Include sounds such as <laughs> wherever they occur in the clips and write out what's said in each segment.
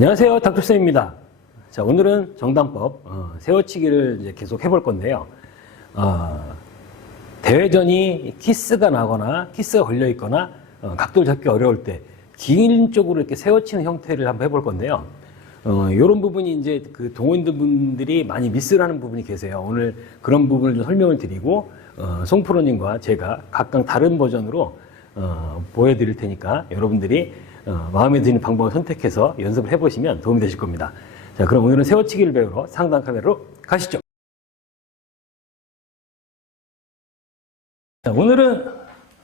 안녕하세요. 닥터쌤입니다. 자, 오늘은 정당법, 어, 세워치기를 이제 계속 해볼 건데요. 어, 대회전이 키스가 나거나 키스가 걸려 있거나 어, 각도를 잡기 어려울 때 긴 쪽으로 이렇게 세워치는 형태를 한번 해볼 건데요. 어, 이런 부분이 이제 그 동호인들 분들이 많이 미스를 하는 부분이 계세요. 오늘 그런 부분을 좀 설명을 드리고, 어, 송프로님과 제가 각각 다른 버전으로 어, 보여드릴 테니까 여러분들이 어, 마음에 드는 방법을 선택해서 연습을 해보시면 도움이 되실 겁니다. 자, 그럼 오늘은 세워치기를 배우러 상단 카메라로 가시죠. 자, 오늘은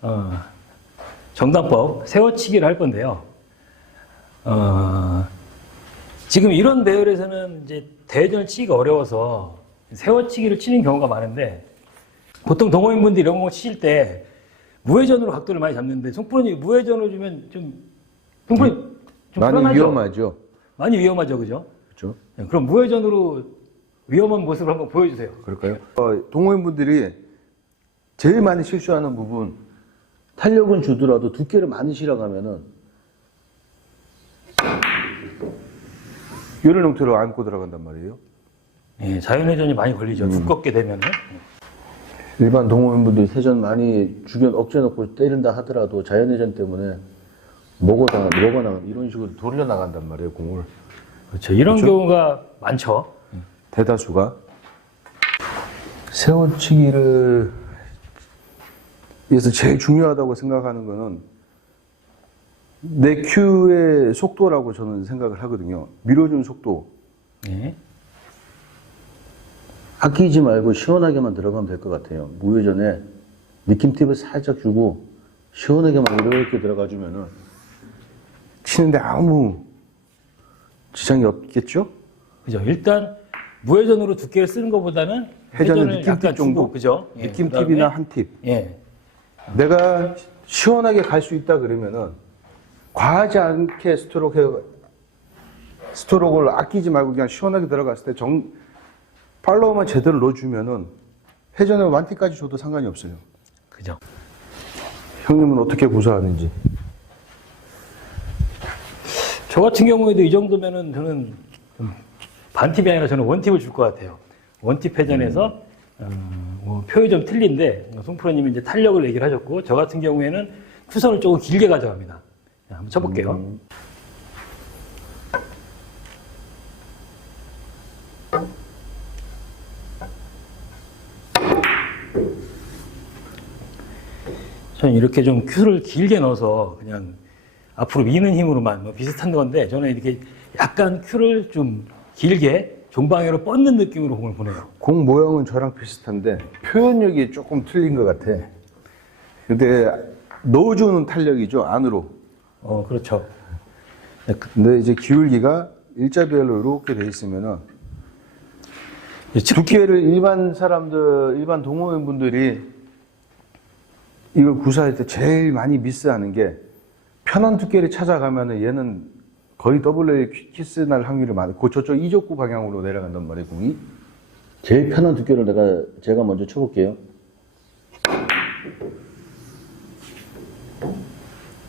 어, 정당법 세워치기를 할 건데요. 어, 지금 이런 배열에서는 이제 대전을 치기가 어려워서 세워치기를 치는 경우가 많은데 보통 동호인분들이 이런 거 치실 때 무회전으로 각도를 많이 잡는데 송프로님 무회전으로 주면 좀 송프로님 좀 많이 불안하죠? 위험하죠. 많이 위험하죠, 그죠? 그렇죠? 네, 그럼 무회전으로 위험한 모습을 한번 보여주세요. 그럴까요? 어, 동호인분들이 제일 많이 실수하는 부분 탄력은 주더라도 두께를 많이 실어가면은 이런 형태로 안고 들어간단 말이에요. 예, 자연회전이 많이 걸리죠. 두껍게 되면은. 일반 동호인분들이 세전 많이 주변 억제 놓고 때린다 하더라도 자연회전 때문에 먹어다 먹어나 이런 식으로 돌려 나간단 말이에요 공을 그렇죠. 이런 경우가 많죠. 대다수가 세워치기를 위해서 제일 중요하다고 생각하는 거는 내 큐의 속도라고 저는 생각을 하거든요. 밀어준 속도 예. 아끼지 말고 시원하게만 들어가면 될 것 같아요. 무회전에 느낌 팁을 살짝 주고 시원하게만 이렇게 들어가 주면은 치는데 아무 지장이 없겠죠? 그죠. 일단 무회전으로 두께를 쓰는 것보다는 회전을 느낌 약간 팁 정도? 주고, 그죠? 예, 느낌 그다음에, 팁이나 한 팁. 예. 내가 시원하게 갈 수 있다 그러면은 과하지 않게 스트로크 해- 스트로크를 아끼지 말고 그냥 시원하게 들어갔을 때 정, 팔로우만 제대로 넣어주면은 회전에 완티까지 줘도 상관이 없어요. 그죠. 형님은 어떻게 구사하는지. 저 같은 경우에도 이 정도면은 저는 좀 반팁이 아니라 저는 원팁을 줄 것 같아요. 원팁 회전에서 음, 뭐 표현이 좀 틀린데 송프로님이 이제 탄력을 얘기를 하셨고 저 같은 경우에는 투선을 조금 길게 가져갑니다. 자, 한번 쳐볼게요. 음. 저는 이렇게 좀 큐를 길게 넣어서 그냥 앞으로 미는 힘으로만 뭐 비슷한 건데 저는 이렇게 약간 큐를 좀 길게 종방향으로 뻗는 느낌으로 공을 보내요. 공 모양은 저랑 비슷한데 표현력이 조금 틀린 것 같아. 근데 넣어주는 탄력이죠 안으로. 어, 그렇죠. 근데 이제 기울기가 일자별로 이렇게 돼 있으면은 측- 두께를 일반 사람들, 일반 동호인분들이 이걸 구사할 때 제일 많이 미스하는 게 편한 두께를 찾아가면은 얘는 거의 더블레 키스 날 확률이 많고 저쪽 이족구 방향으로 내려간단 말이에요, 공이. 제일 편한 두께를 내가 제가 먼저 쳐볼게요.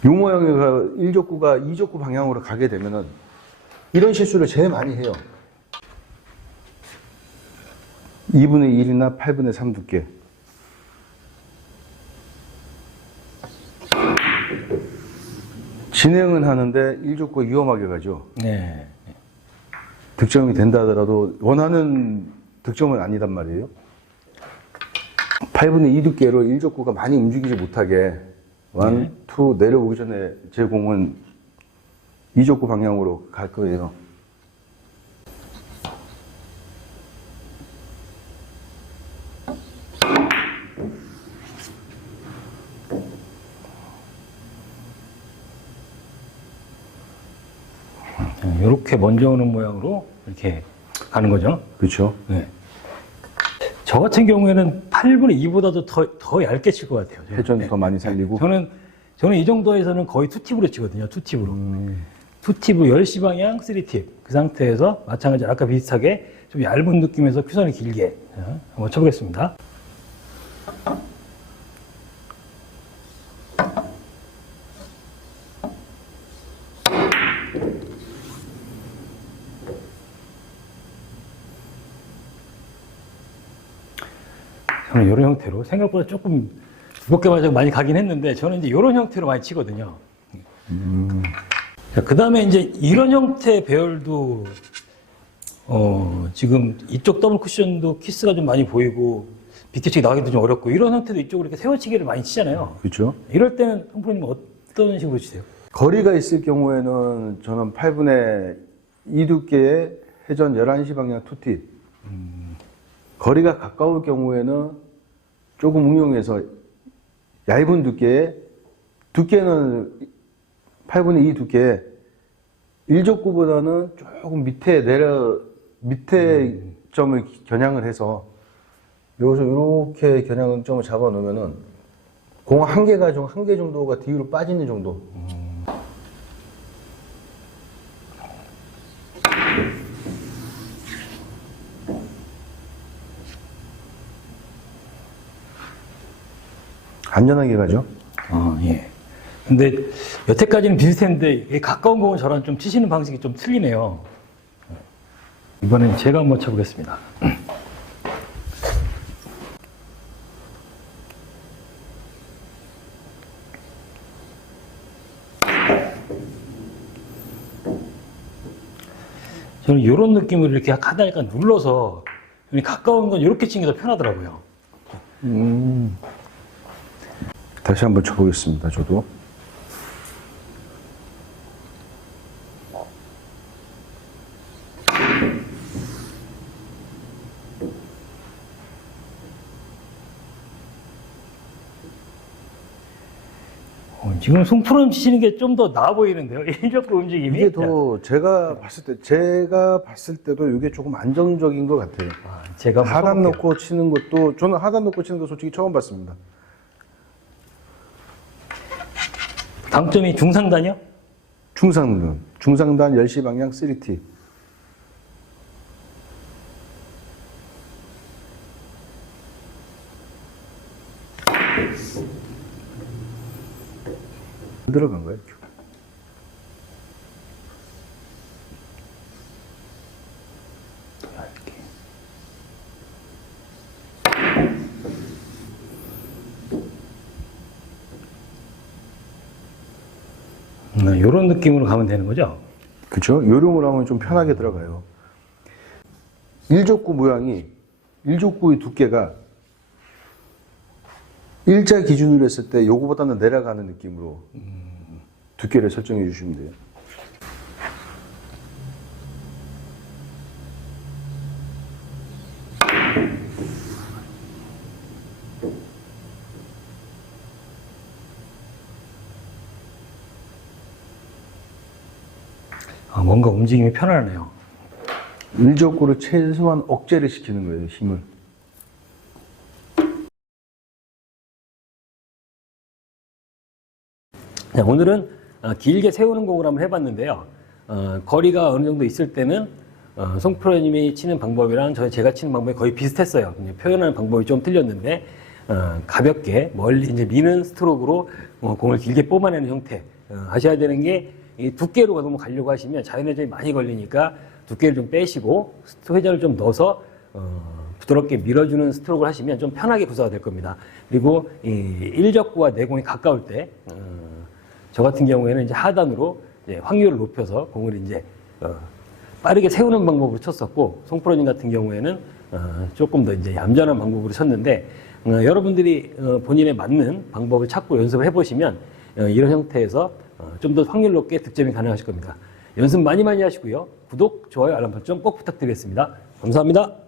요 모양의 일족구가 이족구 방향으로 가게 되면은 이런 실수를 제일 많이 해요. 2분의 1이나 8분의 3 두께. 진행은 하는데 일족구 위험하게 가죠. 네. 득점이 된다 하더라도 원하는 득점은 아니단 말이에요. 8분의 2 두께로 일족구가 많이 움직이지 못하게 원, 투 내려오기 전에 제 공은 이족구 방향으로 갈 거예요. 이렇게 먼저 오는 모양으로 이렇게 가는 거죠. 그렇죠? 네. 저 같은 경우에는 8분의 2보다도 더, 더 얇게 칠 것 같아요. 회전 더 많이 살리고. 저는, 저는 이 정도에서는 거의 투팁으로 치거든요. 투팁으로. 투팁으로 10시 방향 3팁. 그 상태에서 마찬가지로 아까 비슷하게 좀 얇은 느낌에서 큐선을 길게. 자, 한번 쳐보겠습니다. 저는 이런 형태로 생각보다 조금 무겁게 맞아 많이 가긴 했는데 저는 이제 이런 형태로 많이 치거든요. 그 다음에 이제 이런 형태의 배열도 어, 지금 이쪽 더블 쿠션도 키스가 좀 많이 보이고 비켜치기 나가기도 좀 어렵고 이런 형태도 이쪽으로 이렇게 세워치기를 많이 치잖아요. 그렇죠. 이럴 때는 성프로님 어떤 식으로 치세요? 거리가 있을 경우에는 저는 8분의 2 두께의 회전 11시 방향 투팁. 거리가 가까울 경우에는 조금 응용해서 얇은 두께의 두께는 8분의 2 두께 1족구보다는 조금 밑에 내려 밑에 점을 겨냥을 해서 여기서 이렇게 겨냥점을 잡아 놓으면은 공 한 개가 좀한개 정도가 뒤로 빠지는 정도. 안전하게 가죠. 아, 예. 근데 여태까지는 비슷했는데 이 가까운 공은 저랑 좀 치시는 방식이 좀 틀리네요. 이번엔 제가 한번 쳐보겠습니다. 저는 이런 느낌으로 이렇게 하다 약간 눌러서 가까운 건 이렇게 치는 게 더 편하더라고요. 다시 한번 쳐보겠습니다. 저도. 어, 지금 송프로님 치시는 게 좀 더 나아 보이는데요. <laughs> 일적구 움직임이. 이게 더 제가 봤을 때 제가 봤을 때도 이게 조금 안정적인 것 같아요. 아, 제가 하단. 놓고 치는 것도 저는 하단 놓고 치는 거 솔직히 처음 봤습니다. 당점이 중상단이요? 중상단, 중상단 10시 방향 3T. 들어간 거예요. 이런 음, 느낌으로 가면 되는 거죠? 그쵸? 요령으로 하면 좀 편하게 들어가요. 일족구 모양이, 일족구의 두께가 일자 기준으로 했을 때 요거보다는 내려가는 느낌으로 두께를 설정해 주시면 돼요. 아, 뭔가 움직임이 편안하네요. 일족구를 최소한 억제를 시키는 거예요, 힘을. 자, 오늘은 어, 길게 세우는 공을 한번 해봤는데요. 어, 거리가 어느 정도 있을 때는 어, 송 프로님이 치는 방법이랑 저 제가 치는 방법이 거의 비슷했어요. 그냥 표현하는 방법이 좀 틀렸는데 어, 가볍게 멀리 이제 미는 스트로크로 어, 공을 길게 뽑아내는 형태 어, 하셔야 되는 게 이 두께로 너무 가려고 하시면 자연회전이 많이 걸리니까 두께를 좀 빼시고 회전을 좀 넣어서 어, 부드럽게 밀어주는 스트로크를 하시면 좀 편하게 구사가 될 겁니다. 그리고 이 일적구와 내공이 가까울 때 어, 저 같은 경우에는 이제 하단으로 이제 확률을 높여서 공을 이제 어, 빠르게 세우는 방법으로 쳤었고 송프로님 같은 경우에는 어, 조금 더 이제 얌전한 방법으로 쳤는데 어, 여러분들이 어, 본인에 맞는 방법을 찾고 연습을 해보시면 어, 이런 형태에서 어, 좀 더 확률 높게 득점이 가능하실 겁니다. 연습 많이 많이 하시고요. 구독, 좋아요, 알람 설정 꼭 부탁드리겠습니다. 감사합니다.